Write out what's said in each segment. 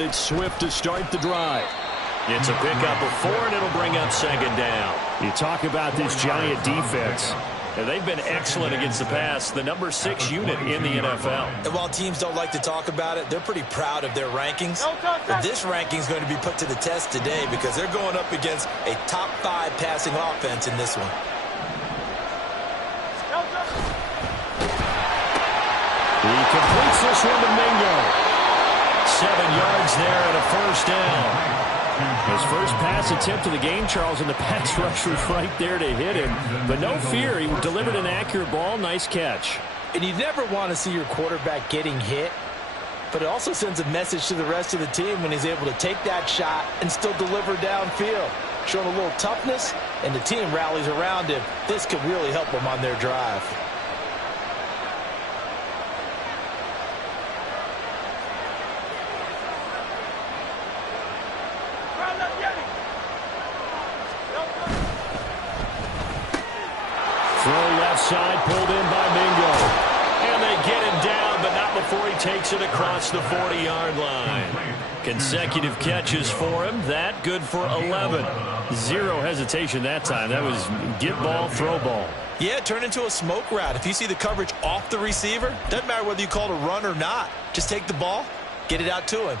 down. It's Swift to start the drive. It's a pickup of 4, and it'll bring up second down. You talk about this Giant defense. And they've been excellent against the pass, the number 6 unit in the NFL. And while teams don't like to talk about it, they're pretty proud of their rankings. But this ranking is going to be put to the test today because they're going up against a top 5 passing offense in this one. He completes this one to Mingo. 7 yards there and a first down. His first pass attempt of the game, Charles, and the pass rush was right there to hit him. But no fear, he delivered an accurate ball. Nice catch. And you never want to see your quarterback getting hit, but it also sends a message to the rest of the team when he's able to take that shot and still deliver downfield. Showing a little toughness, and the team rallies around him. This could really help them on their drive. Throw left side, pulled in by Mingo. And they get him down, but not before he takes it across the 40-yard line. Consecutive catches for him. That good for 11. Zero hesitation that time. That was get ball, throw ball. Yeah, it turned into a smoke route. If you see the coverage off the receiver, doesn't matter whether you call it a run or not. Just take the ball, get it out to him.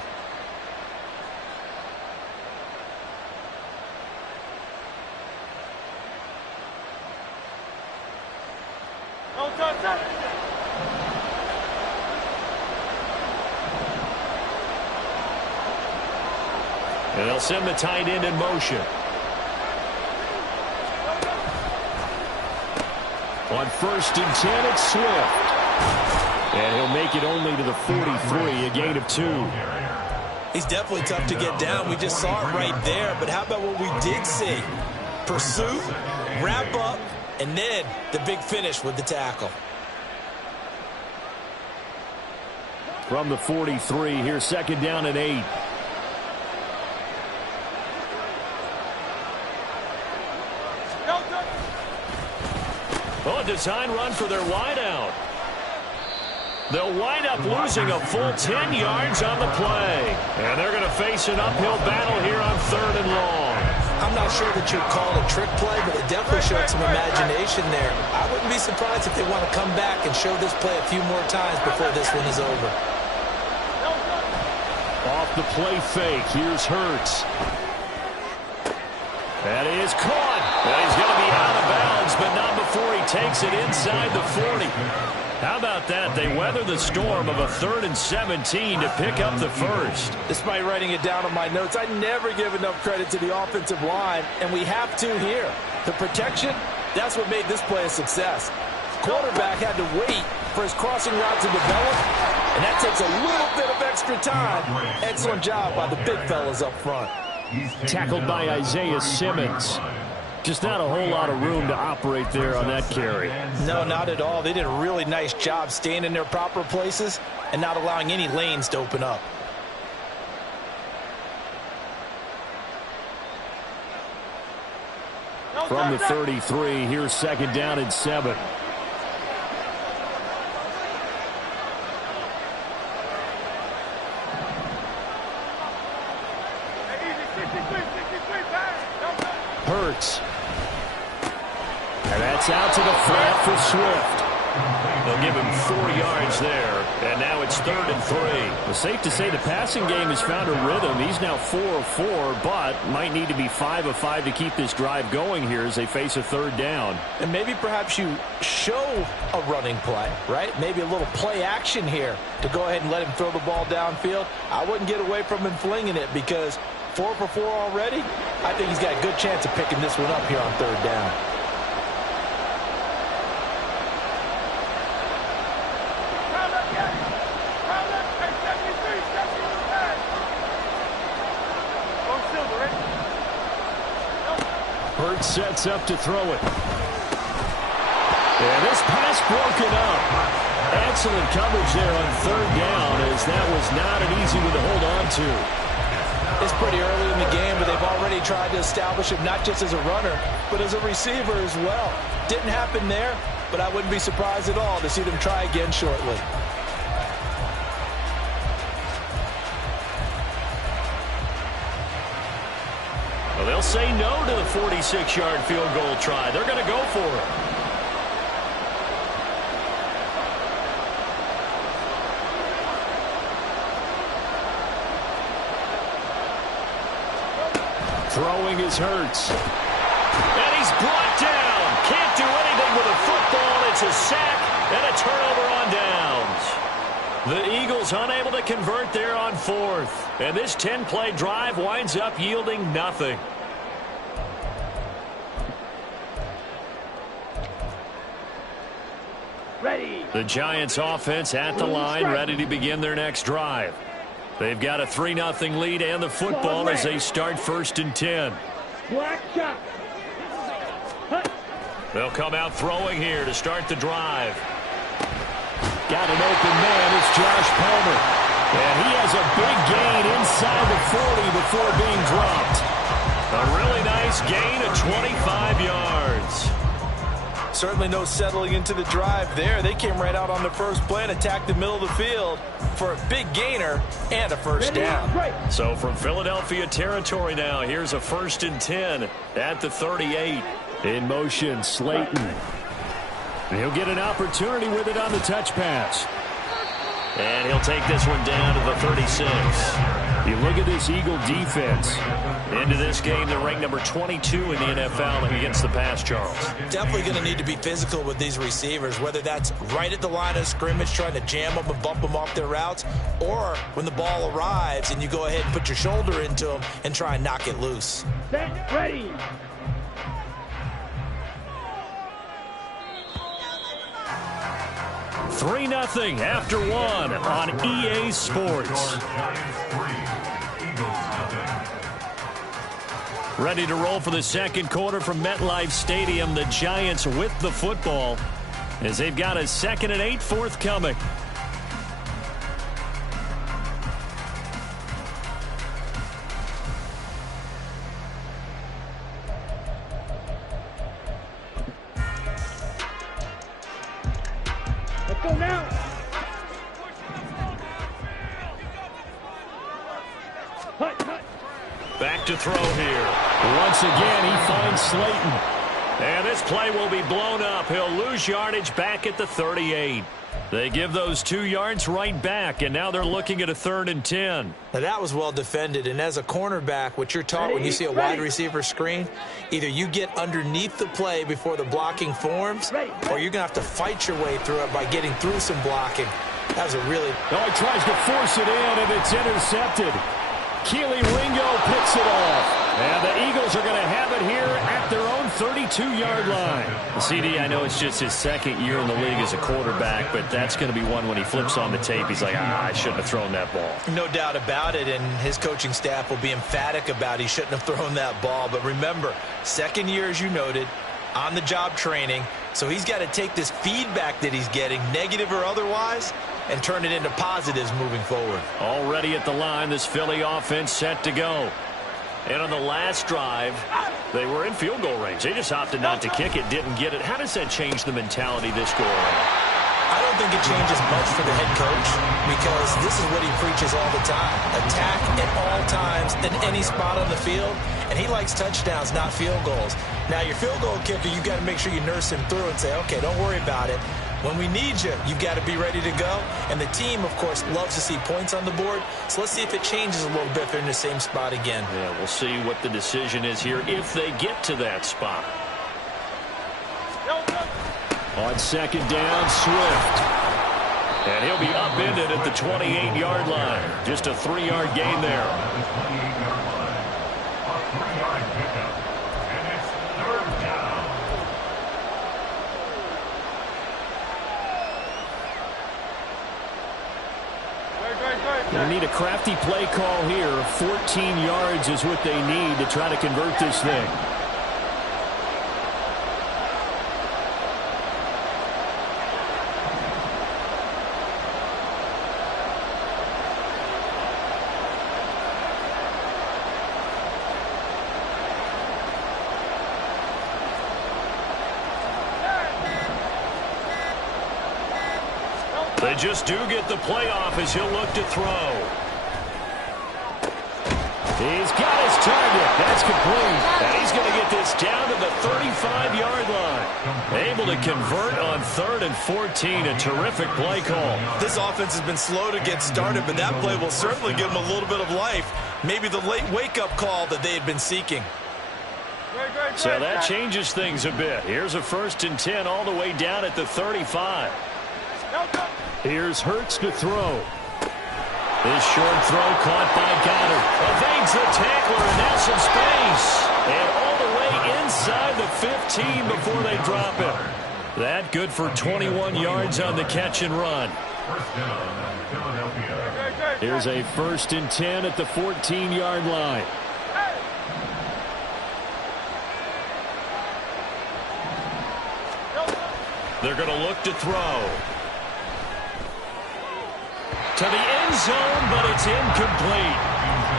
And they'll send the tight end in motion. On 1st and 10, it's Swift. And he'll make it only to the 43, a gain of 2. He's definitely tough to get down. We just saw it right there. But how about what we did see? Pursuit, wrap up, and then the big finish with the tackle. From the 43, here's 2nd down and 8. Oh, a design run for their wideout. They'll wind up losing a full 10 yards on the play. And they're going to face an uphill battle here on 3rd and long. I'm not sure that you'd call it a trick play, but it definitely showed some imagination there. I wouldn't be surprised if they want to come back and show this play a few more times before this one is over. Off the play fake, here's Hurts. That is caught. Well, he's going to be out of bounds, but not before he takes it inside the 40. How about that? They weather the storm of a 3rd and 17 to pick up the first. Despite writing it down on my notes, I never give enough credit to the offensive line, and we have to here. The protection, that's what made this play a success. Quarterback had to wait for his crossing route to develop, and that takes a little bit of extra time. Excellent job by the big fellas up front. Tackled by Isaiah Simmons. Just not a whole lot of room to operate there on that carry. No, not at all. They did a really nice job staying in their proper places and not allowing any lanes to open up. From the 33, here's 2nd down and 7. Hurts. And that's out to the flat for Swift. They'll give him 4 yards there. And now it's 3rd and 3. It's safe to say the passing game has found a rhythm. He's now 4 of 4, but might need to be 5 of 5 to keep this drive going here as they face a 3rd down. And maybe perhaps you show a running play, right? Maybe a little play action here to go ahead and let him throw the ball downfield. I wouldn't get away from him flinging it because 4 for 4 already. I think he's got a good chance of picking this one up here on 3rd down. Hurts sets up to throw it. And this pass broken up. Excellent coverage there on 3rd down, as that was not an easy one to hold on to. It's pretty early in the game, but they've already tried to establish him not just as a runner, but as a receiver as well. Didn't happen there, but I wouldn't be surprised at all to see them try again shortly. They'll say no to the 46-yard field goal try. They're going to go for it. Throwing is Hurts. And he's brought down. Can't do anything with a football. It's a sack and a turnover on downs. The Eagles unable to convert there on fourth. And this 10-play drive winds up yielding nothing. Ready. The Giants offense at the line, ready to begin their next drive. They've got a 3-0 lead and the football as they start 1st and 10. Black shot. They'll come out throwing here to start the drive. Got an open man. It's Josh Palmer. And he has a big gain inside the 40 before being dropped. A really nice gain of 25 yards. Certainly no settling into the drive there. They came right out on the first play and attacked the middle of the field for a big gainer and a first down. So from Philadelphia territory now, here's a 1st and 10 at the 38. In motion, Slayton. And he'll get an opportunity with it on the touch pass. And he'll take this one down to the 36. You look at this Eagle defense. Into this game, they're ranked number 22 in the NFL against the pass, Charles. Definitely going to need to be physical with these receivers, whether that's right at the line of scrimmage trying to jam them and bump them off their routes, or when the ball arrives and you go ahead and put your shoulder into them and try and knock it loose. Set, ready. Three 3-0 after one on EA Sports. Ready to roll for the second quarter from MetLife Stadium. The Giants with the football as they've got a 2nd and 8 forthcoming. Let's go now. Back to throw here. Once again, he finds Slayton. And this play will be blown up. He'll lose yardage back at the 38. They give those 2 yards right back, and now they're looking at a 3rd and 10. Now that was well defended, and as a cornerback, what you're taught when you see a wide receiver screen, either you get underneath the play before the blocking forms, or you're going to have to fight your way through it by getting through some blocking. That was a really... Oh, he tries to force it in, and it's intercepted. Keely Ringo picks it off. And the Eagles are going to have it here at their own 32-yard line. CD, I know it's just his 2nd year in the league as a quarterback, but that's going to be one when he flips on the tape. He's like, I shouldn't have thrown that ball. No doubt about it, and his coaching staff will be emphatic about he shouldn't have thrown that ball. But remember, 2nd year, as you noted, on-the-job training, so he's got to take this feedback that he's getting, negative or otherwise, and turn it into positives moving forward. Already at the line, this Philly offense set to go. And on the last drive, they were in field goal range. They just opted not to kick it, didn't get it. How does that change the mentality this go around? I don't think it changes much for the head coach because this is what he preaches all the time. Attack at all times in any spot on the field, and he likes touchdowns, not field goals. Now, your field goal kicker, you've got to make sure you nurse him through and say, okay, don't worry about it. When we need you, you've got to be ready to go. And the team, of course, loves to see points on the board. So let's see if it changes a little bit if they're in the same spot again. Yeah, we'll see what the decision is here if they get to that spot. On 2nd down, Swift. And he'll be upended at the 28-yard line. Just a 3-yard gain there. They need a crafty play call here. 14 yards is what they need to try to convert this thing. They just do get the playoff as he'll look to throw. He's got his target. That's complete. And he's going to get this down to the 35-yard line. Able to convert on 3rd and 14. A terrific play call. This offense has been slow to get started, but that play will certainly give them a little bit of life. Maybe the late wake-up call that they had been seeking. So that changes things a bit. Here's a 1st and 10 all the way down at the 35. Here's Hurts to throw. This short throw caught by Goddard. Evades the tackler, and now some space. And all the way inside the 15 before they drop him. That good for 21 yards on the catch and run. Here's a 1st and 10 at the 14-yard line. They're going to look to throw. To the end zone, but it's incomplete.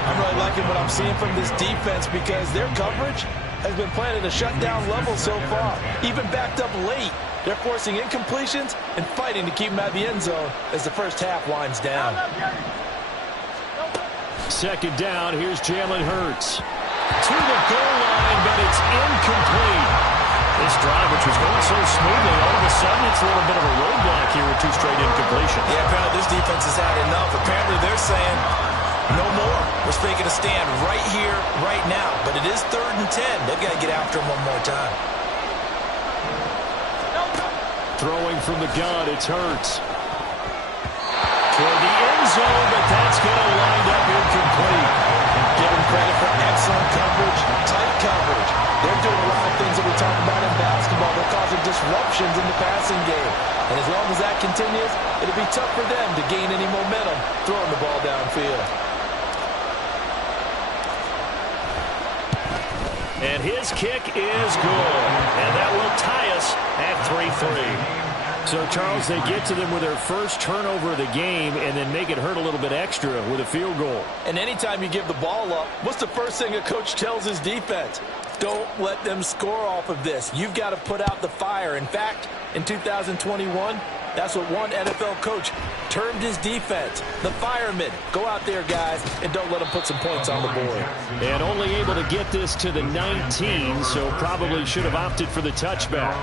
I'm really liking what I'm seeing from this defense because their coverage has been playing at a shutdown level so far. Even backed up late, they're forcing incompletions and fighting to keep them out of the end zone as the first half winds down. 2nd down, here's Jalen Hurts. To the goal line, but it's incomplete. This drive, which was going so smoothly, all of a sudden it's a little bit of a roadblock here with 2 straight incompletions. Yeah, apparently this defense has had enough. Apparently they're saying, no more. We're making a stand right here, right now. But it is 3rd and 10. They've got to get after him one more time. Throwing from the gun, it's Hurts. Toward the end zone, but that's going to wind up incomplete. Give them credit for excellent coverage, tight coverage. They're doing a lot of things that we talk about in basketball. They're causing disruptions in the passing game. And as long as that continues, it'll be tough for them to gain any momentum throwing the ball downfield. And his kick is good. And that will tie us at 3-3. So, Charles, they get to them with their first turnover of the game and then make it hurt a little bit extra with a field goal. And anytime you give the ball up, what's the first thing a coach tells his defense? Don't let them score off of this. You've got to put out the fire. In fact, in 2021, that's what one NFL coach termed his defense. The firemen. Go out there, guys, and don't let them put some points on the board. And only able to get this to the 19, so probably should have opted for the touchback.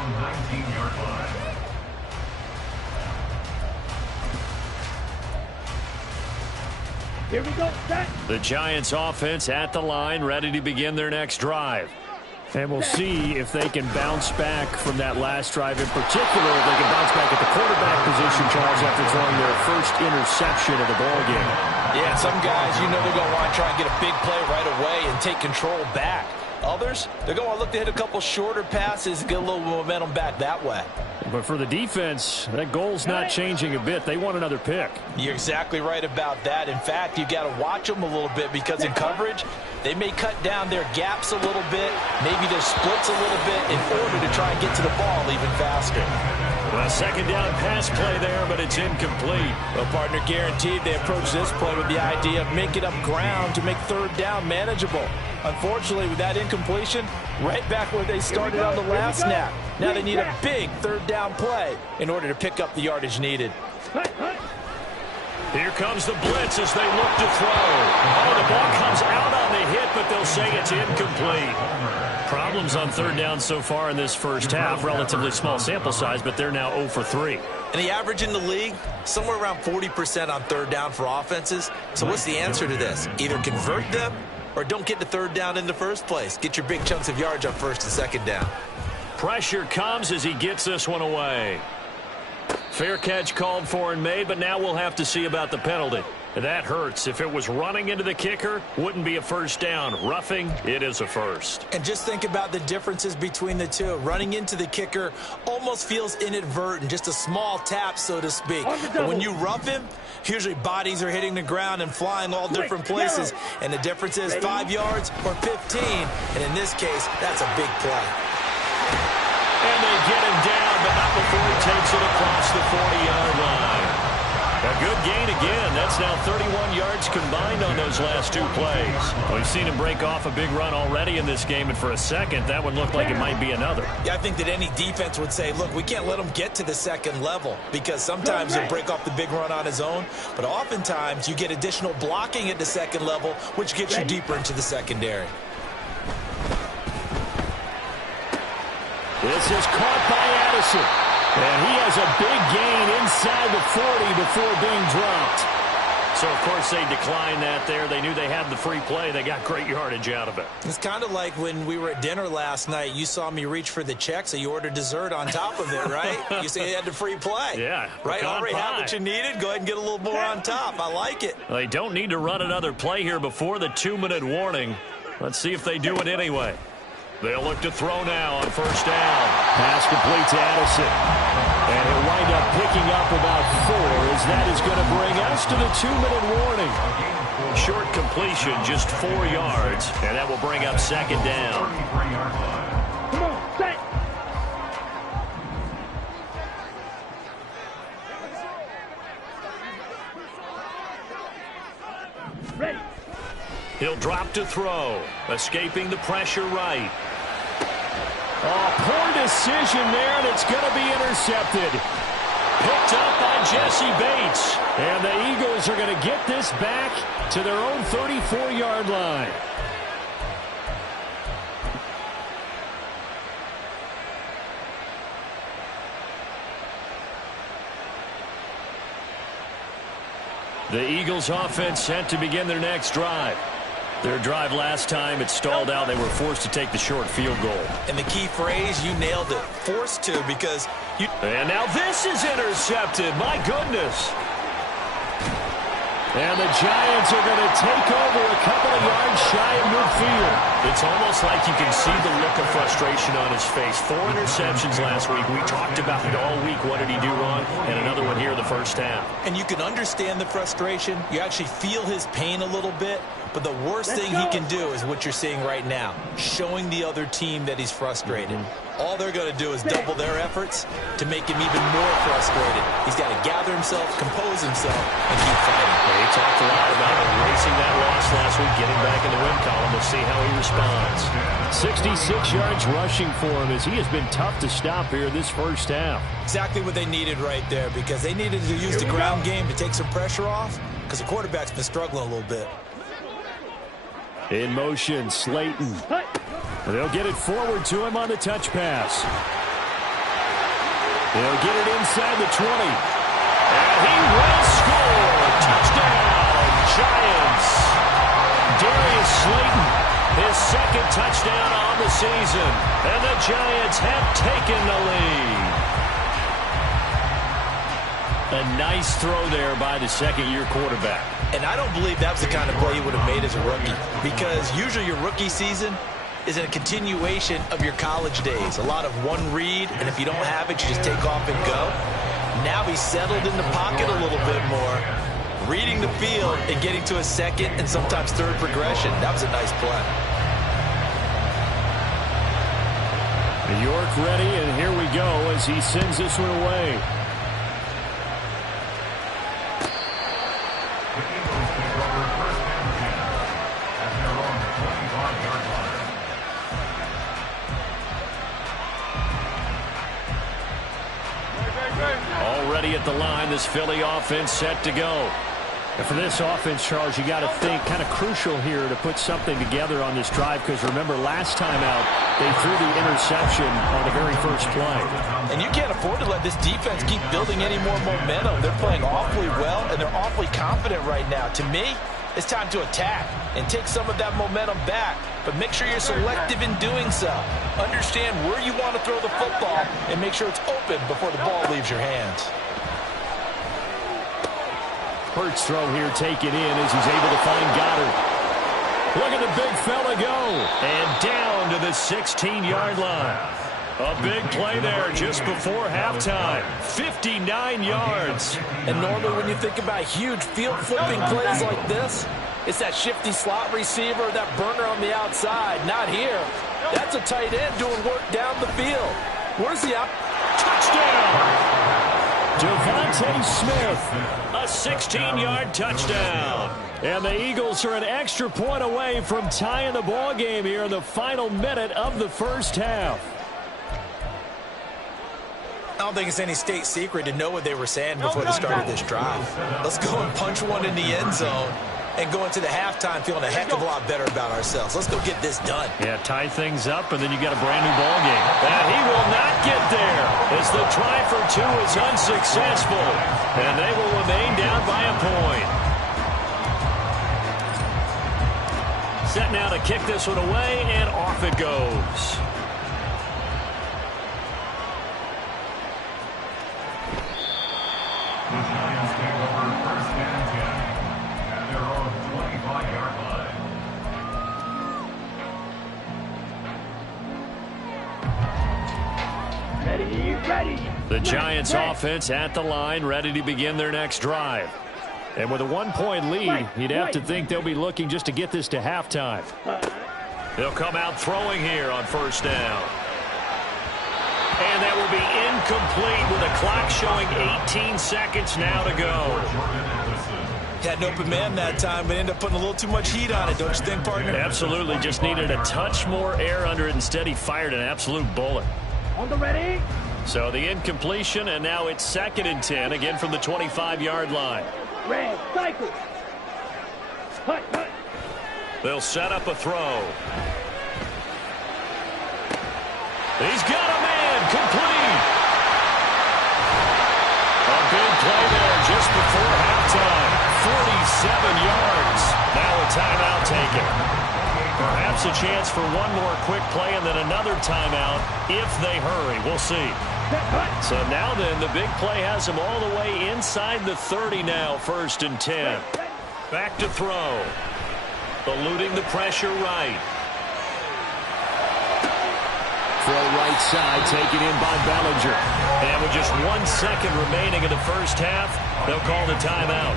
Here we go, set. The Giants offense at the line, ready to begin their next drive. And we'll see if they can bounce back from that last drive. In particular, if they can bounce back at the quarterback position, Charles, after throwing their first interception of the ballgame. Yeah, some guys, you know they're going to want to try and get a big play right away and take control back. Others, they're going to look to hit a couple shorter passes and get a little momentum back that way. But for the defense, that goal's not changing a bit. They want another pick. You're exactly right about that. In fact, you've got to watch them a little bit because in coverage, they may cut down their gaps a little bit, maybe their splits a little bit in order to try and get to the ball even faster. Well, 2nd down pass play there, but it's incomplete. Well, partner, guaranteed they approach this play with the idea of making up ground to make 3rd down manageable. Unfortunately, with that incompletion, right back where they started on the last snap. Now they need a big 3rd down play in order to pick up the yardage needed. Here comes the blitz as they look to throw. Oh, the ball comes out on the hit, but they'll say it's incomplete. Problems on 3rd down so far in this first half. Relatively small sample size, but they're now 0 for 3. And the average in the league, somewhere around 40% on 3rd down for offenses. So what's the answer to this? Either convert them or don't get to 3rd down in the first place. Get your big chunks of yards on 1st and 2nd down. Pressure comes as he gets this one away. Fair catch called for and made, but now we'll have to see about the penalty. That hurts. If it was running into the kicker, wouldn't be a 1st down. Roughing, it is a 1st. And just think about the differences between the two. Running into the kicker almost feels inadvertent, just a small tap, so to speak. But when you rough him, usually bodies are hitting the ground and flying all different places. And the difference is 5 yards or 15. And in this case, that's a big play. And they get him down, but not before he takes it across the 40-yard line. A good gain again. That's now 31 yards combined on those last two plays. We've seen him break off a big run already in this game, and for a second, that one looked like it might be another. Yeah, I think that any defense would say, look, we can't let him get to the second level, because sometimes he'll break off the big run on his own, but oftentimes you get additional blocking at the second level, which gets you deeper into the secondary. This is caught by Addison. And he has a big gain inside the 40 before being dropped. So, of course, they declined that there. They knew they had the free play. They got great yardage out of it. It's kind of like when we were at dinner last night. You saw me reach for the check, so you ordered dessert on top of it, right? You say you had the free play. Yeah. Right? Already had what you needed. Go ahead and get a little more on top. I like it. They don't need to run another play here before the 2-minute warning. Let's see if they do it anyway. They'll look to throw now on first down. Pass complete to Addison. And he'll wind up picking up about 4 as that is going to bring us to the 2-minute warning. Short completion, just 4 yards, and that will bring up second down. Come on, set. Ready. He'll drop to throw, escaping the pressure right. Oh, poor decision there, and it's going to be intercepted. Picked up by Jesse Bates. And the Eagles are going to get this back to their own 34-yard line. The Eagles offense set to begin their next drive. Their drive last time, it stalled out. They were forced to take the short field goal. And the key phrase, you nailed it. Forced to, because you... And now this is intercepted. My goodness. And the Giants are going to take over a couple of yards shy of midfield. It's almost like you can see the look of frustration on his face. 4 interceptions last week. We talked about it all week. What did he do wrong? And another one here in the first half. And you can understand the frustration. You actually feel his pain a little bit. But the worst thing he can do is what you're seeing right now, showing the other team that he's frustrated. All they're going to do is double their efforts to make him even more frustrated. He's got to gather himself, compose himself, and keep fighting. He talked a lot about erasing that loss last week, getting back in the win column. We'll see how he responds. 66 yards rushing for him as he has been tough to stop here this first half. Exactly what they needed right there, because they needed to use the ground game to take some pressure off, because the quarterback's been struggling a little bit. In motion, Slayton. They'll get it forward to him on the touch pass. They'll get it inside the 20. And he will score. Touchdown, Giants. Darius Slayton, his second touchdown on the season. And the Giants have taken the lead. A nice throw there by the second-year quarterback. And I don't believe that was the kind of play he would have made as a rookie, because usually your rookie season is a continuation of your college days. A lot of one read, and if you don't have it, you just take off and go. Now he's settled in the pocket a little bit more, reading the field and getting to a second and sometimes third progression. That was a nice play. York ready, and here we go as he sends this one away. Already at the line, this Philly offense set to go. And for this offense, Charles, you got to think kind of crucial here to put something together on this drive, because remember last time out they threw the interception on the very first play. And you can't afford to let this defense keep building any more momentum. They're playing awfully well, and they're awfully confident right now. To me, it's time to attack and take some of that momentum back, but make sure you're selective in doing so. Understand where you want to throw the football and make sure it's open before the ball leaves your hands. Hurts throw here taken in as he's able to find Goddard. Look at the big fella go. And down to the 16-yard line. A big play there just before halftime. 59 yards. And normally when you think about huge field-flipping plays like this, it's that shifty slot receiver, that burner on the outside. Not here. That's a tight end doing work down the field. Where's the out? Touchdown! Devontae Smith. A 16-yard touchdown. And the Eagles are an extra point away from tying the ball game here in the final minute of the first half. I don't think it's any state secret to know what they were saying before the start of this drive. Let's go and punch one in the end zone and go into the halftime feeling a heck of a lot better about ourselves. Let's go get this done. Yeah, tie things up, and then you got a brand new ball game. And he will not get there as the try for two is unsuccessful. And they will remain down by a point. Set now to kick this one away, and off it goes. The Giants take over first and 10 at their own 25-yard line. Ready. The Giants offense at the line, ready to begin their next drive. And with a one-point lead, you'd have to think they'll be looking just to get this to halftime. They'll come out throwing here on first down. And that will be incomplete with a clock showing 18 seconds now to go. Had an open man that time, but ended up putting a little too much heat on it, don't you think, partner? Absolutely. Just needed a touch more air under it. Instead, he fired an absolute bullet. On the ready. So the incompletion, and now it's 2nd and 10, again from the 25-yard line. Red, cycle. Hut. They'll set up a throw. He's got a man, complete. A big play there just before halftime. 47 yards. Now a timeout taken. Perhaps a chance for one more quick play and then another timeout if they hurry. We'll see. So now then, the big play has them all the way inside the 30 now, 1st and 10. Back to throw. Eluding the pressure right. Throw right side, taken in by Bellinger. And with just 1 second remaining in the first half, they'll call the timeout.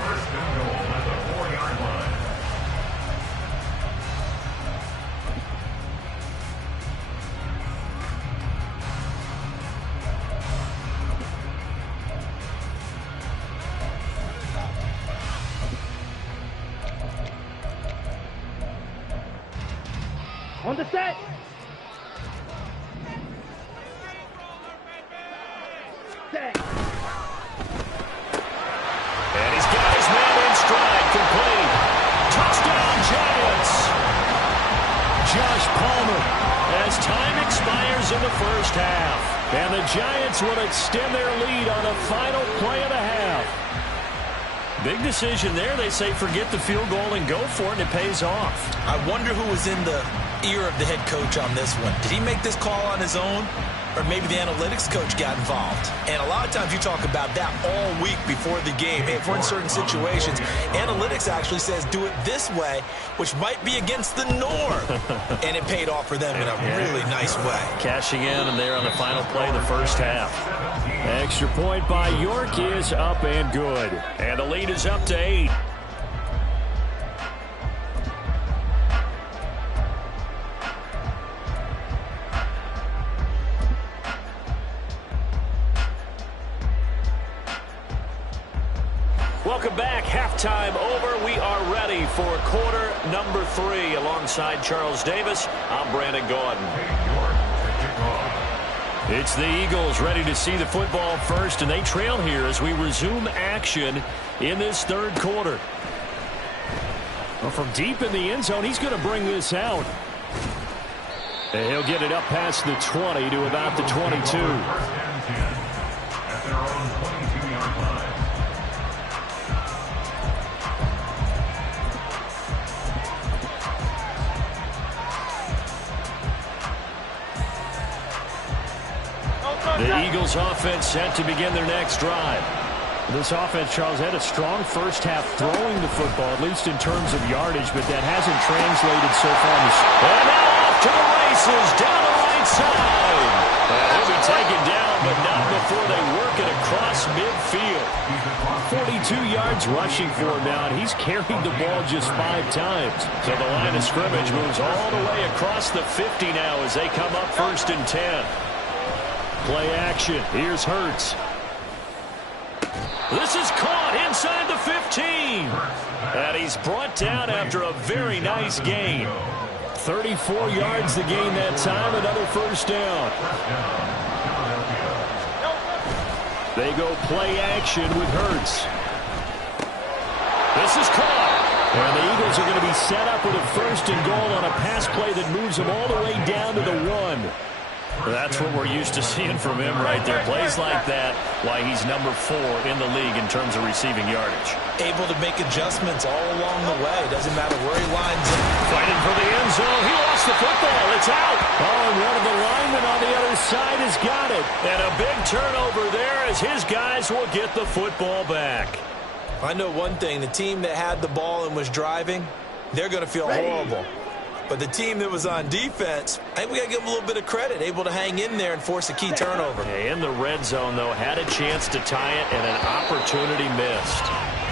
First and goal at the 4-yard line. On the set. Set. And he's got his man in stride, complete. Touchdown, Giants. Josh Palmer. As time expires in the first half. And the Giants will extend their lead on the final play of the half. Big decision there. They say forget the field goal and go for it, and it pays off. I wonder who was in the ear of the head coach on this one. Did he make this call on his own? Or maybe the analytics coach got involved. And a lot of times you talk about that all week before the game. Hey, if we're in certain situations, analytics actually says do it this way, which might be against the norm. And it paid off for them in a really nice way. Cashing in, and they're on the final play of the first half. Extra point by York is up and good. And the lead is up to 8. Welcome back. Halftime over. We are ready for quarter number 3. Alongside Charles Davis, I'm Brandon Gaudin. It's the Eagles ready to see the football first, and they trail here as we resume action in this third quarter. Well, from deep in the end zone, he's going to bring this out. And he'll get it up past the 20 to about the 22. First and 10 at their own 22-yard line. The Eagles offense set to begin their next drive. This offense, Charles, had a strong first half throwing the football, at least in terms of yardage, but that hasn't translated so far. And now off to the races, down the right side. He'll be taken down, but not before they work it across across midfield. 42 yards rushing for him now, and he's carried the ball just 5 times. So the line of scrimmage moves all the way across the 50 now as they come up 1st and 10. Play action. Here's Hurts. This is caught inside the 15. And he's brought down after a very nice gain. 34 yards to gain that time, another 1st down. They go play action with Hurts. This is caught. And the Eagles are going to be set up with a 1st and goal on a pass play that moves them all the way down to the 1. That's what we're used to seeing from him right there. Plays like that, why he's number 4 in the league in terms of receiving yardage. Able to make adjustments all along the way. Doesn't matter where he lines up. Fighting for the end zone. He lost the football. It's out. Oh, and one of the linemen on the other side has got it. And a big turnover there as his guys will get the football back. I know one thing. The team that had the ball and was driving, they're going to feel horrible. But the team that was on defense, I think we got to give them a little bit of credit, able to hang in there and force a key turnover. In the red zone, though, had a chance to tie it and an opportunity missed.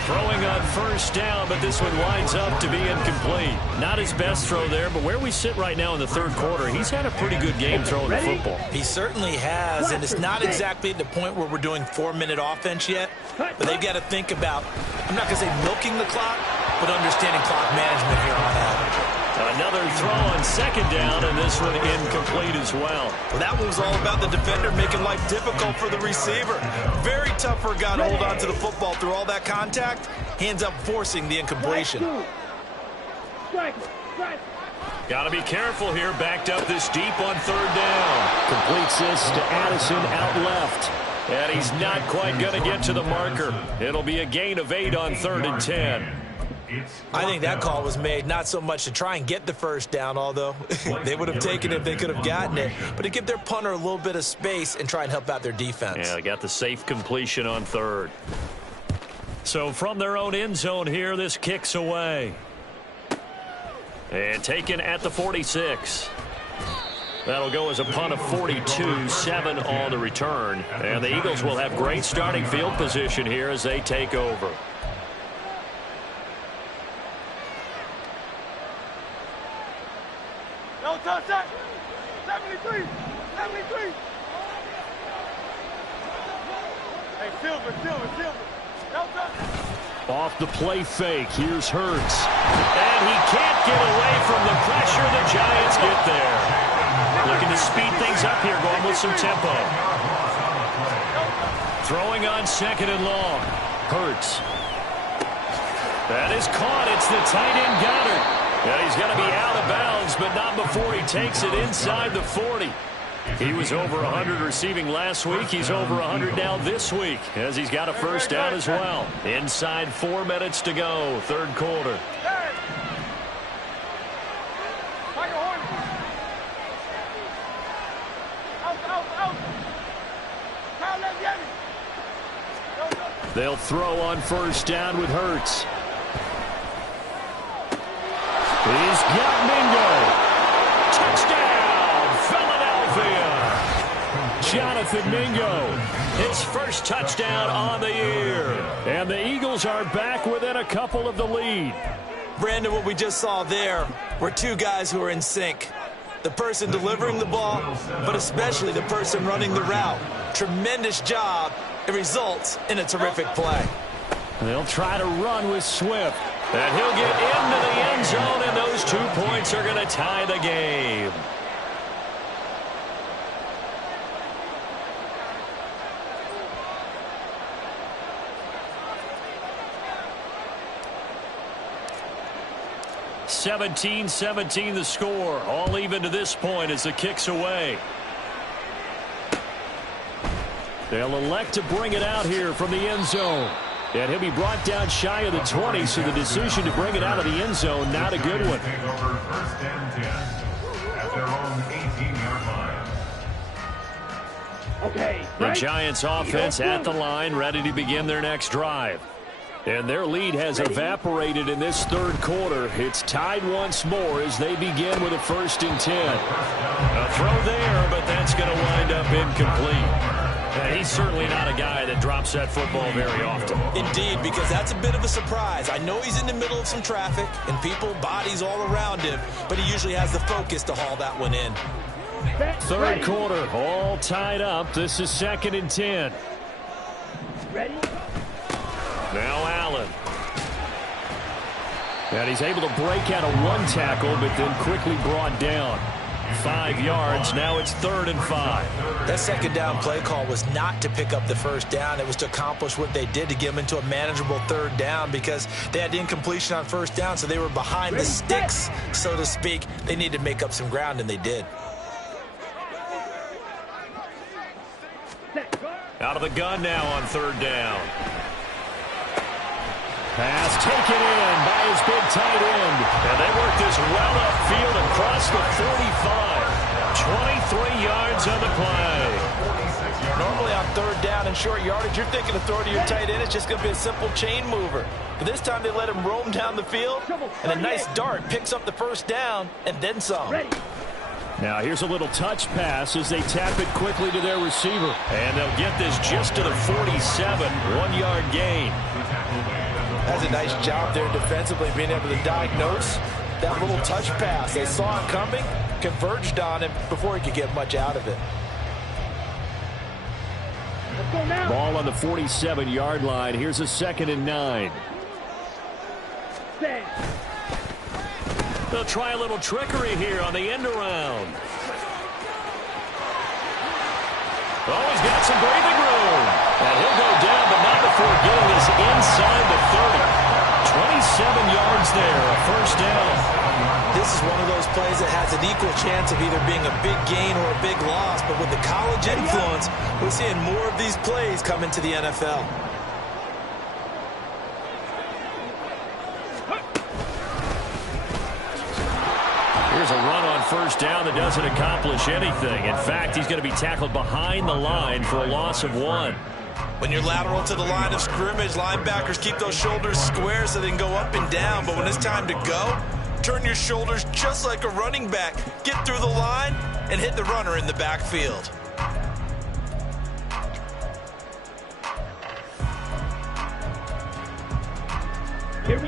Throwing on 1st down, but this one winds up to be incomplete. Not his best throw there, but where we sit right now in the 3rd quarter, he's had a pretty good game throwing the football. He certainly has, and it's not exactly at the point where we're doing 4-minute offense yet, but they've got to think about, I'm not going to say milking the clock, but understanding clock management here on out. Another throw on 2nd down, and this one incomplete as well. Well, that one was all about the defender making life difficult for the receiver. Very tough for a guy to hold on to the football through all that contact. He ends up forcing the incompletion. Got to be careful here. Backed up this deep on 3rd down. Completes this to Addison out left. And he's not quite going to get to the marker. It'll be a gain of 8 on 3rd and 10. I think that call was made not so much to try and get the 1st down, although they would have taken it if they could have gotten it, but to give their punter a little bit of space and try and help out their defense. Yeah, they got the safe completion on 3rd. So from their own end zone here, this kicks away. And taken at the 46. That'll go as a punt of 42, 7 on the return. And the Eagles will have great starting field position here as they take over. No touch that. 73. 73. Hey, Silver. No touch. Off the play fake. Here's Hurts. And he can't get away from the pressure. The Giants get there. Looking to speed things up here, going with some tempo. Throwing on 2nd and long. Hurts. That is caught. It's the tight end Goddard. And he's going to be out of bounds, but not before he takes it inside the 40. He was over 100 receiving last week. He's over 100 now this week as he's got a 1st down as well. Inside 4 minutes to go, 3rd quarter. They'll throw on 1st down with Hurts. He's got Mingo. Touchdown, Philadelphia. Jonathan Mingo. His 1st touchdown on the year. And the Eagles are back within a couple of the lead. Brandon, what we just saw there were 2 guys who are in sync. The person delivering the ball, but especially the person running the route. Tremendous job. It results in a terrific play. They'll try to run with Swift. And he'll get into the end zone, and those 2 points are going to tie the game. (17-17) the score. All even to this point as the kick's away. They'll elect to bring it out here from the end zone. And he'll be brought down shy of the 20, so the decision to bring it out of the end zone, not a good one. Take over 1st and 10 at their own 18-yard line. Okay. The Giants offense at the line, ready to begin their next drive. And their lead has evaporated in this 3rd quarter. It's tied once more as they begin with a 1st and 10. A throw there, but that's going to wind up incomplete. And he's certainly not a guy that drops that football very often. Indeed, because that's a bit of a surprise. I know he's in the middle of some traffic and people, bodies all around him, but he usually has the focus to haul that one in. Third quarter, all tied up. This is 2nd and 10. Ready? Now Allen. And he's able to break out of one tackle, but then quickly brought down. 5 yards. Now it's 3rd and 5. That second down play call was not to pick up the first down. It was to accomplish what they did, to get them into a manageable 3rd down, because they had incompletion on first down, so they were behind the sticks, so to speak. They needed to make up some ground, and they did. Out of the gun now on 3rd down. Pass taken in by his big tight end. And they work this well upfield across the 45. 23 yards on the play. Normally on 3rd down and short yardage, you're thinking to throw to your tight end. It's just going to be a simple chain mover. But this time they let him roam down the field, and a nice dart picks up the first down and then some. Now here's a little touch pass as they tap it quickly to their receiver. And they'll get this just to the 47. 1-yard gain. That's a nice job there defensively, being able to diagnose that little touch pass. They saw it coming, converged on him before he could get much out of it. Ball on the 47-yard line. Here's a 2nd and 9. They'll try a little trickery here on the end around. Oh, he's got some breathing room. And he'll go down, but not before getting this inside the 30. 27 yards there, a first down. This is one of those plays that has an equal chance of either being a big gain or a big loss. But with the college influence, we're seeing more of these plays come into the NFL. Here's a run on first down that doesn't accomplish anything. In fact, he's going to be tackled behind the line for a loss of 1. When you're lateral to the line of scrimmage, linebackers keep those shoulders square so they can go up and down. But when it's time to go, turn your shoulders just like a running back. Get through the line and hit the runner in the backfield.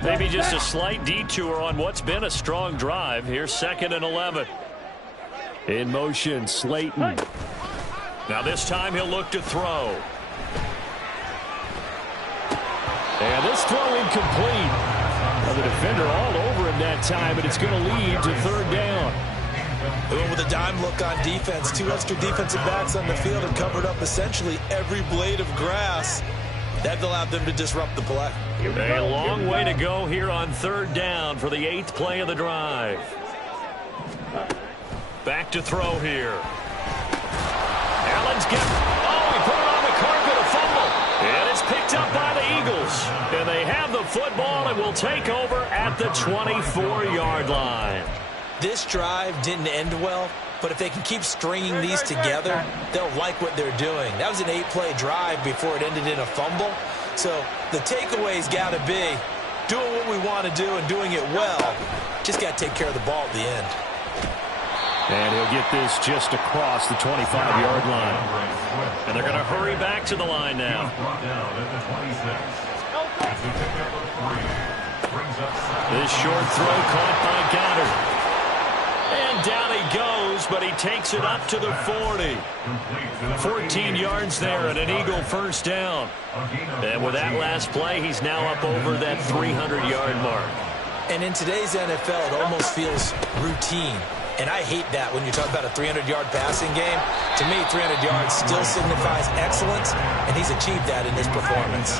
Maybe just a slight detour on what's been a strong drive. Here's 2nd and 11. In motion, Slayton. Now this time he'll look to throw. And this throw incomplete. Well, the defender all over him that time, and it's going to lead to 3rd down. With a dime look on defense, 2 extra defensive backs on the field and covered up essentially every blade of grass. That allowed them to disrupt the play. A long way to go here on 3rd down for the 8th play of the drive. Back to throw here. Allen's got... Oh, he put it on the carpet, a fumble. And it's picked up by the Eagles. And they have the football and will take over at the 24-yard line. This drive didn't end well, but if they can keep stringing these together, they'll like what they're doing. That was an 8-play drive before it ended in a fumble. So the takeaway's got to be doing what we want to do and doing it well. Just got to take care of the ball at the end. And he'll get this just across the 25-yard line. And they're going to hurry back to the line now. This short throw caught by Goddard. And down he goes, but he takes it up to the 40. 14 yards there and an Eagle first down. And with that last play, he's now up over that 300-yard mark. And in today's NFL, it almost feels routine. And I hate that when you talk about a 300-yard passing game. To me, 300 yards still signifies excellence, and he's achieved that in this performance.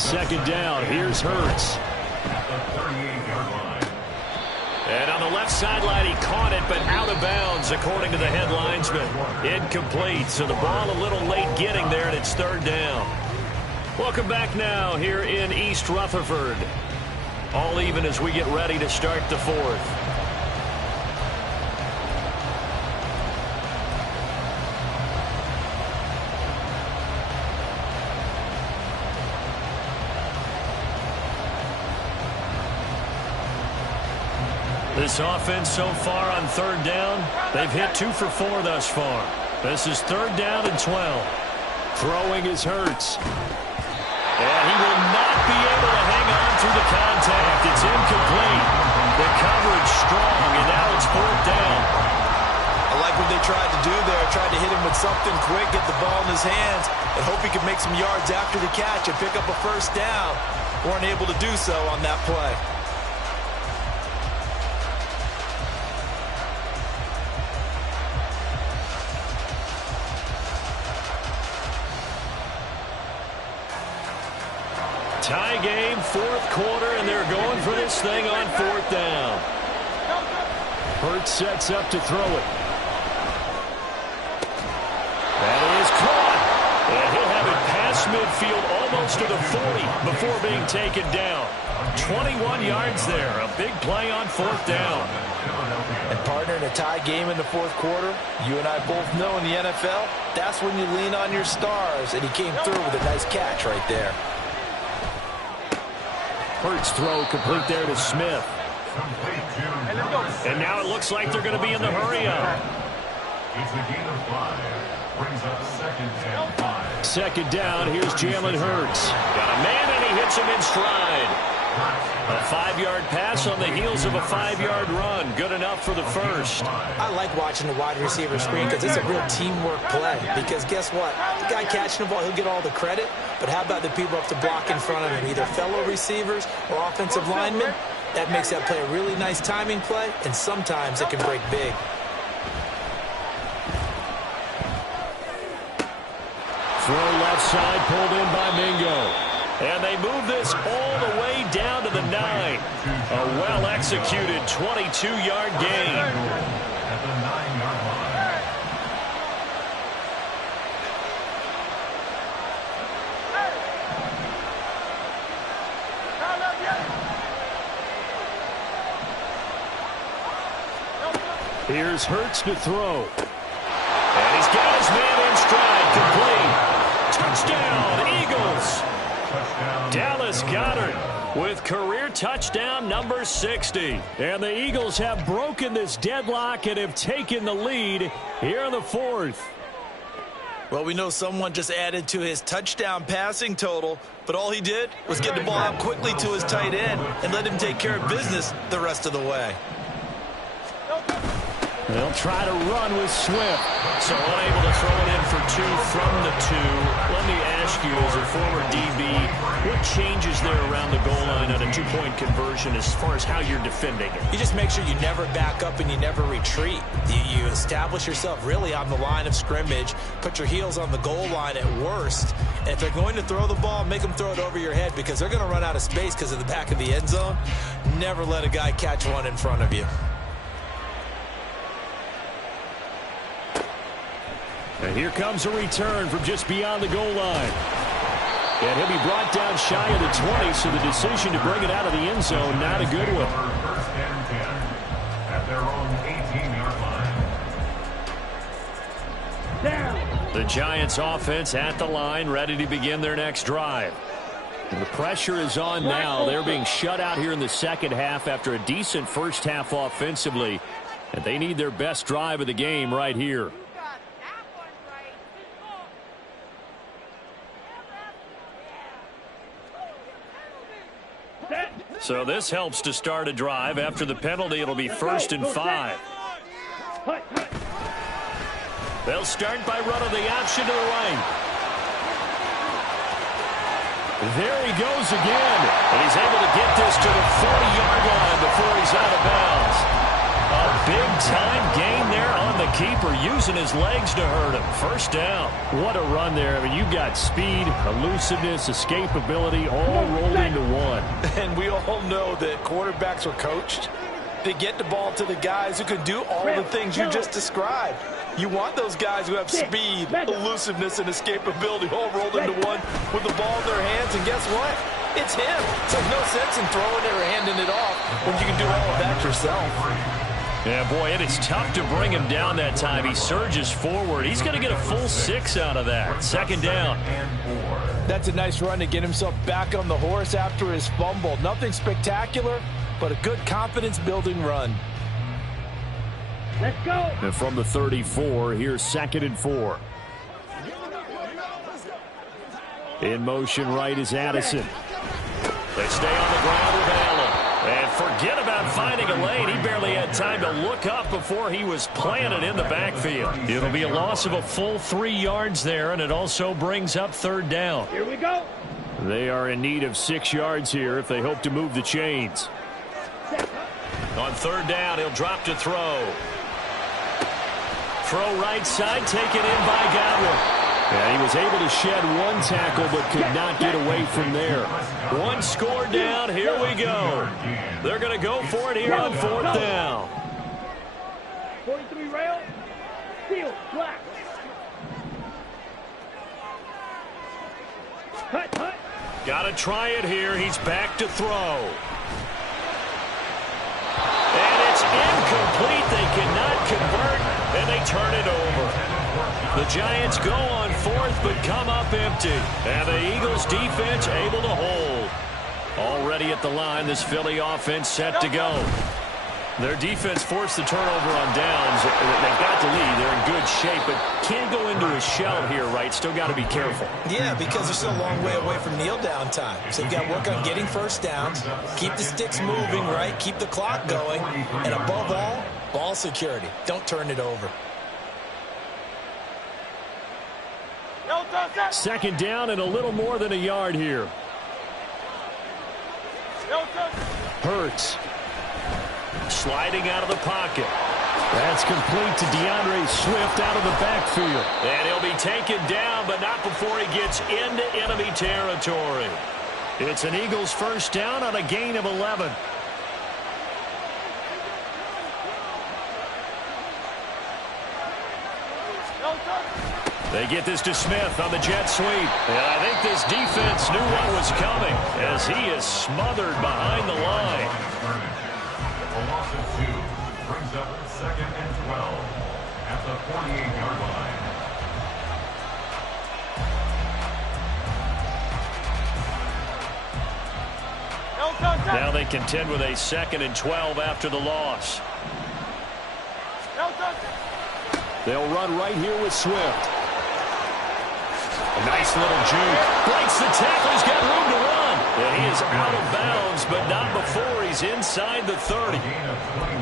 2nd down, here's Hurts. And on the left sideline, he caught it, but out of bounds, according to the head linesman. Incomplete, so the ball a little late getting there, and it's 3rd down. Welcome back now here in East Rutherford. All even as we get ready to start the 4th. This offense so far on third down, they've hit 2 for 4 thus far. This is 3rd down and 12. Throwing is Hurts. And he will not be able to hang on through the contact. It's incomplete. The coverage strong, and now it's 4th down. I like what they tried to do there. Tried to hit him with something quick, get the ball in his hands, and hope he could make some yards after the catch and pick up a 1st down. Weren't able to do so on that play. Tie game, 4th quarter, and they're going for this thing on 4th down. Hurts sets up to throw it. That is caught. And he'll have it past midfield almost to the 40 before being taken down. 21 yards there. A big play on 4th down. And partner, in a tie game in the 4th quarter, you and I both know in the NFL, that's when you lean on your stars. And he came through with a nice catch right there. Hurts throw complete there to Smith. And now it looks like they're going to be in the hurry-up. It's a gain of 5. Brings up 2nd and 5. 2nd down, here's Jalen Hurts. Got a man, and he hits him in stride. A 5-yard pass on the heels of a 5-yard run. Good enough for the 1st. I like watching the wide receiver screen because it's a real teamwork play. Because guess what? The guy catching the ball, he'll get all the credit. But how about the people up to block in front of him, either fellow receivers or offensive linemen? That makes that play a really nice timing play, and sometimes it can break big. Throw left side, pulled in by Mingo. And they move this all the way down to the 9. A well-executed 22-yard gain. At the 9-yard line. Here's Hurts to throw. And he's got his man in stride. Complete. Touchdown, Eagles. Dallas Goedert with career touchdown number 60. And the Eagles have broken this deadlock and have taken the lead here in the 4th. Well, we know someone just added to his touchdown passing total, but all he did was get the ball out quickly to his tight end and let him take care of business the rest of the way. They'll try to run with Swift. So unable to throw it in for 2 from the 2. Let me ask you, as a former DB, what changes there around the goal line on a 2-point conversion as far as how you're defending it? You just make sure you never back up and you never retreat. You establish yourself really on the line of scrimmage, put your heels on the goal line at worst, and if they're going to throw the ball, make them throw it over your head because they're going to run out of space because of the back of the end zone. Never let a guy catch one in front of you. And here comes a return from just beyond the goal line. And he'll be brought down shy of the 20, so the decision to bring it out of the end zone, not a good one. 1st and 10 at their own 18-yard line. The Giants offense at the line, ready to begin their next drive. And the pressure is on now. They're being shut out here in the 2nd half after a decent first half offensively. And they need their best drive of the game right here. So this helps to start a drive. After the penalty, it'll be 1st and 5. They'll start by running the option to the right. There he goes again. And he's able to get this to the 40-yard line before he's out of bounds. A big-time gain there on the keeper, using his legs to hurt him. 1st down. What a run there. I mean, you've got speed, elusiveness, escapability, all rolled into one. And we all know that quarterbacks are coached. They get the ball to the guys who can do all the things you just described. You want those guys who have speed, elusiveness, and escapability all rolled into one with the ball in their hands. And guess what? It's him. So no sense in throwing it or handing it off when you can do all of that yourself. Yeah, boy, it is tough to bring him down that time. He surges forward. He's going to get a full 6 out of that. 2nd down. That's a nice run to get himself back on the horse after his fumble. Nothing spectacular, but a good confidence-building run. Let's go. And from the 34, here's 2nd and 4. In motion right is Addison. They stay on the ground with Allen. And forget about finding a lane. He barely had time to look up before he was planted in the backfield. It'll be a loss of a full 3 yards there, and it also brings up 3rd down. Here we go. They are in need of 6 yards here if they hope to move the chains. On 3rd down, he'll drop to throw. Throw right side, taken in by Godwin. Yeah, he was able to shed 1 tackle but could not get away from there. 1 score down. Here we go. They're going to go for it here on 4th down. 43 rail. Field, black. Hut, hut. Got to try it here. He's back to throw. And it's incomplete. They cannot convert, and they turn it over. The Giants go on 4th, but come up empty. And the Eagles defense able to hold. Already at the line, this Philly offense set to go. Their defense forced the turnover on downs. They've got the lead. They're in good shape, but can't go into a shell here, right? Still got to be careful. Yeah, because they're still a long way away from kneel down time. So you've got to work on getting 1st downs, keep the sticks moving, right? Keep the clock going. And above all, ball security. Don't turn it over. 2nd down and a little more than a yard here. Hurts. Sliding out of the pocket. That's complete to DeAndre Swift out of the backfield. And he'll be taken down, but not before he gets into enemy territory. It's an Eagles 1st down on a gain of 11. They get this to Smith on the jet sweep. And I think this defense knew what was coming as he is smothered behind the line. A loss of 2 brings up 2nd and 12 at the 48-yard line. Now they contend with a 2nd and 12 after the loss. They'll run right here with Swift. A nice little juke. Breaks the tackle. He's got room to run. And he is out of bounds, but not before he's inside the 30.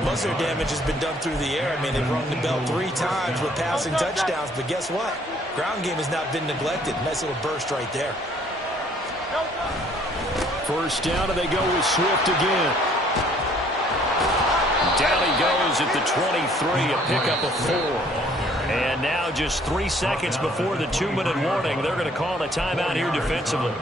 Most of their damage has been done through the air. I mean, they've rung the bell 3 times with passing touchdowns. But guess what? Ground game has not been neglected. Nice little burst right there. 1st down, and they go with Swift again. Down he goes at the 23, a pickup of 4. And now just 3 seconds before the 2-minute warning, they're going to call a timeout here defensively.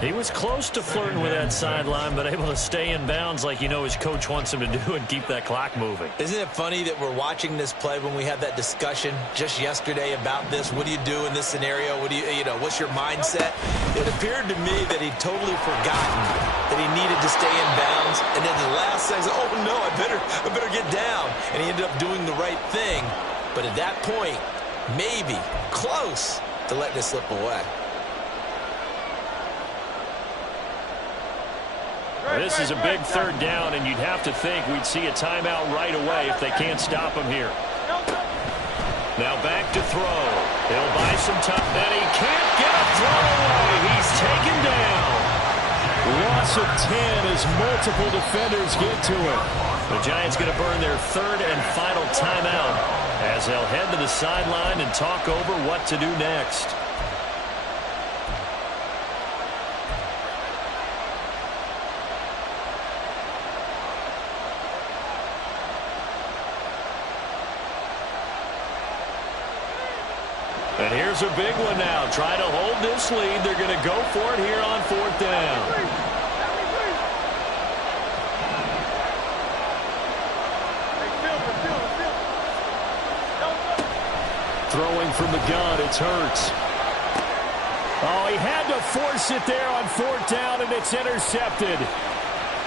He was close to flirting with that sideline, but able to stay in bounds like you know his coach wants him to do and keep that clock moving. Isn't it funny that we're watching this play when we had that discussion just yesterday about this? What do you do in this scenario? What do you know, what's your mindset? It appeared to me that he'd totally forgotten that he needed to stay in bounds. And then the last second, oh no, I better get down. And he ended up doing the right thing. But at that point, maybe close to letting it slip away. This is a big 3rd down, and you'd have to think we'd see a timeout right away if they can't stop him here. Now back to throw. He'll buy some time. And he can't get a throw away. He's taken down. Loss of 10 as multiple defenders get to it. The Giants going to burn their 3rd and final timeout as they'll head to the sideline and talk over what to do next. And here's a big one now. Trying to hold this lead. They're going to go for it here on 4th down. Throwing from the gun, it's Hurts. Oh, he had to force it there on 4th down, and it's intercepted.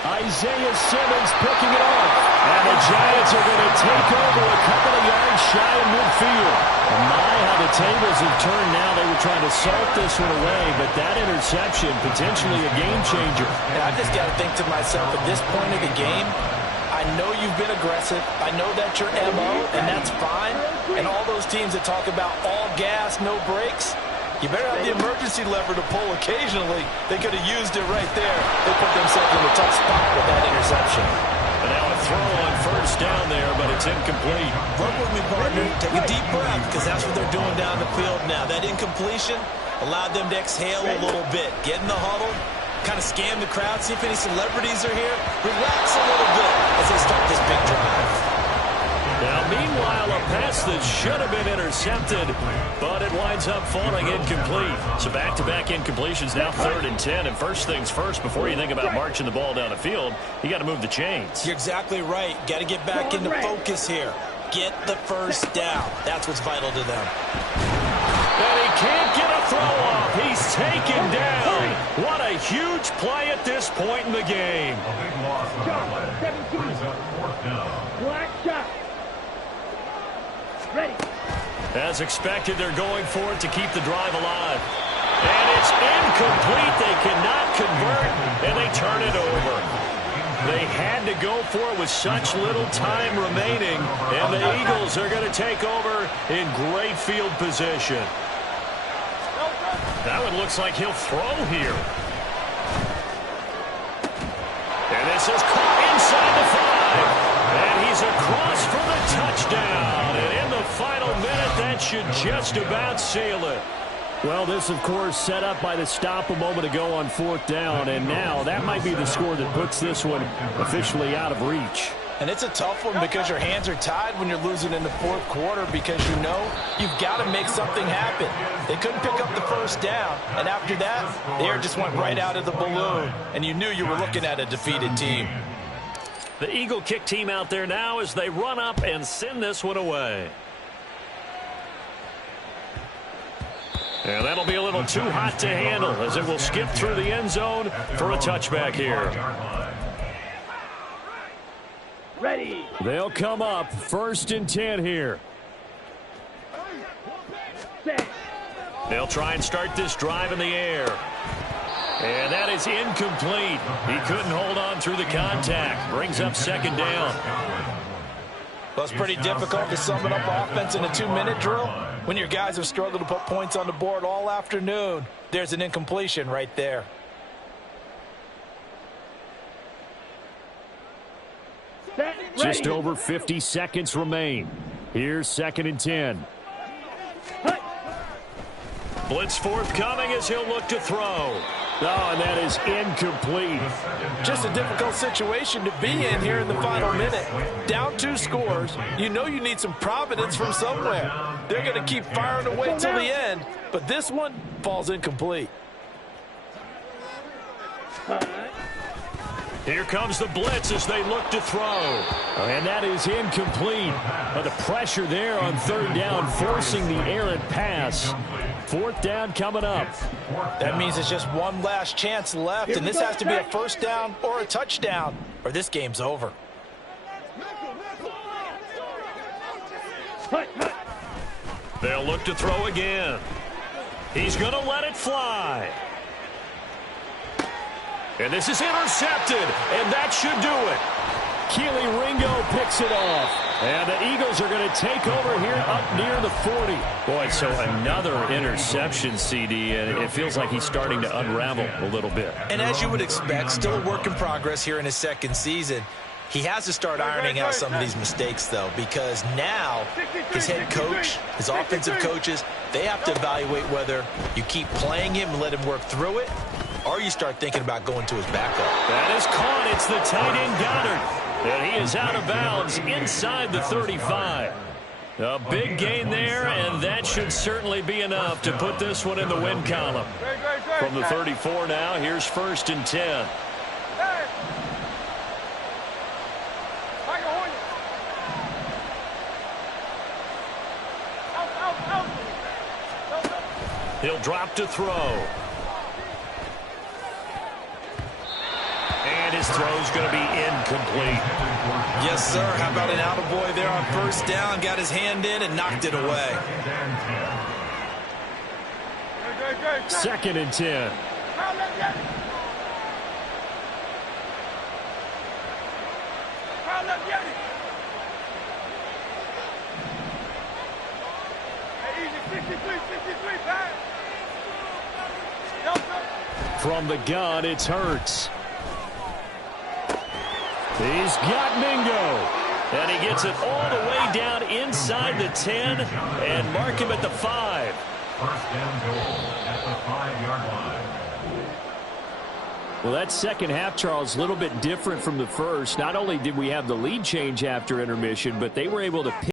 Isaiah Simmons picking it off. And the Giants are going to take over a couple of yards shy of midfield. And my, how the tables have turned now. They were trying to salt this one away, but that interception, potentially a game changer. And I just got to think to myself, at this point of the game, I know you've been aggressive. I know that's your MO, and that's fine. And all those teams that talk about all gas, no brakes, you better have the emergency lever to pull occasionally. They could have used it right there. They put themselves in a tough spot with that interception. And now a throw on first down there, but it's incomplete. Work with me, partner. Take a deep breath, because that's what they're doing down the field now. That incompletion allowed them to exhale a little bit. Get in the huddle, kind of scan the crowd, see if any celebrities are here. Relax a little bit as they start this big drive. Now, meanwhile, a pass that should have been intercepted, but it winds up falling incomplete. So back-to-back incompletions, now 3rd and 10. And first things first, before you think about marching the ball down the field, you got to move the chains. You're exactly right. Got to get back into focus here. Get the first down. That's what's vital to them. And he can't get a throw off. He's taken down. What a huge play at this point in the game. A big loss on the play. Brings up 4th down. Black shot. Ready. As expected, they're going for it to keep the drive alive. And it's incomplete. They cannot convert, and they turn it over. They had to go for it with such little time remaining, and the Eagles are going to take over in great field position. That one looks like he'll throw here. And this is caught inside the 5. And he's across for the touchdown. And in the final minute, that should just about seal it. Well, this, of course, set up by the stop a moment ago on 4th down. And now that might be the score that puts this one officially out of reach. And it's a tough one because your hands are tied when you're losing in the 4th quarter, because you know you've got to make something happen. They couldn't pick up the first down, and after that, the air just went right out of the balloon, and you knew you were looking at a defeated team. The Eagle kick team out there now as they run up and send this one away. And that'll be a little too hot to handle as it will skip through the end zone for a touchback here. Ready. They'll come up 1st and 10 here. Set. They'll try and start this drive in the air. And that is incomplete. He couldn't hold on through the contact. Brings up 2nd down. Well, it's pretty difficult to sum it up offense in a 2-minute drill when your guys have struggled to put points on the board all afternoon. There's an incompletion right there. Set. Just Ready. over 50 seconds remain. Here's 2nd and 10. Hut. Blitz forthcoming as he'll look to throw. Oh, and that is incomplete. Just a difficult situation to be in here in the final minute. Down 2 scores. You know you need some providence from somewhere. They're going to keep firing away till the end, but this one falls incomplete. Here comes the blitz as they look to throw. And that is incomplete. But the pressure there on 3rd down, forcing the errant pass. 4th down coming up. That means it's just one last chance left, and this has to be a first down or a touchdown, or this game's over. Hut. Hut. They'll look to throw again. He's going to let it fly. And this is intercepted, and that should do it. Keely Ringo picks it off. And the Eagles are going to take over here up near the 40. Boy, so another interception, CD, and it feels like he's starting to unravel a little bit. And as you would expect, still a work in progress here in his 2nd season. He has to start ironing out some of these mistakes, though, because now his head coach, his offensive coaches, they have to evaluate whether you keep playing him and let him work through it, or you start thinking about going to his backup. That is caught. It's the tight end Goddard. And he is out of bounds inside the 35. A big gain there, and that should certainly be enough to put this one in the win column. From the 34 now, here's 1st and 10. He'll drop to throw. And And his throw's going to be incomplete. Yes, sir. How about an attaboy there on first down? Got his hand in and knocked it away. 2nd and 10. From the gun, it's Hurts. He's got Mingo. And he gets it all the way down inside the 10 and mark him at the 5. First down goal at the 5-yard line. Well, that second half, Charles, a little bit different from the first. Not only did we have the lead change after intermission, but they were able to pick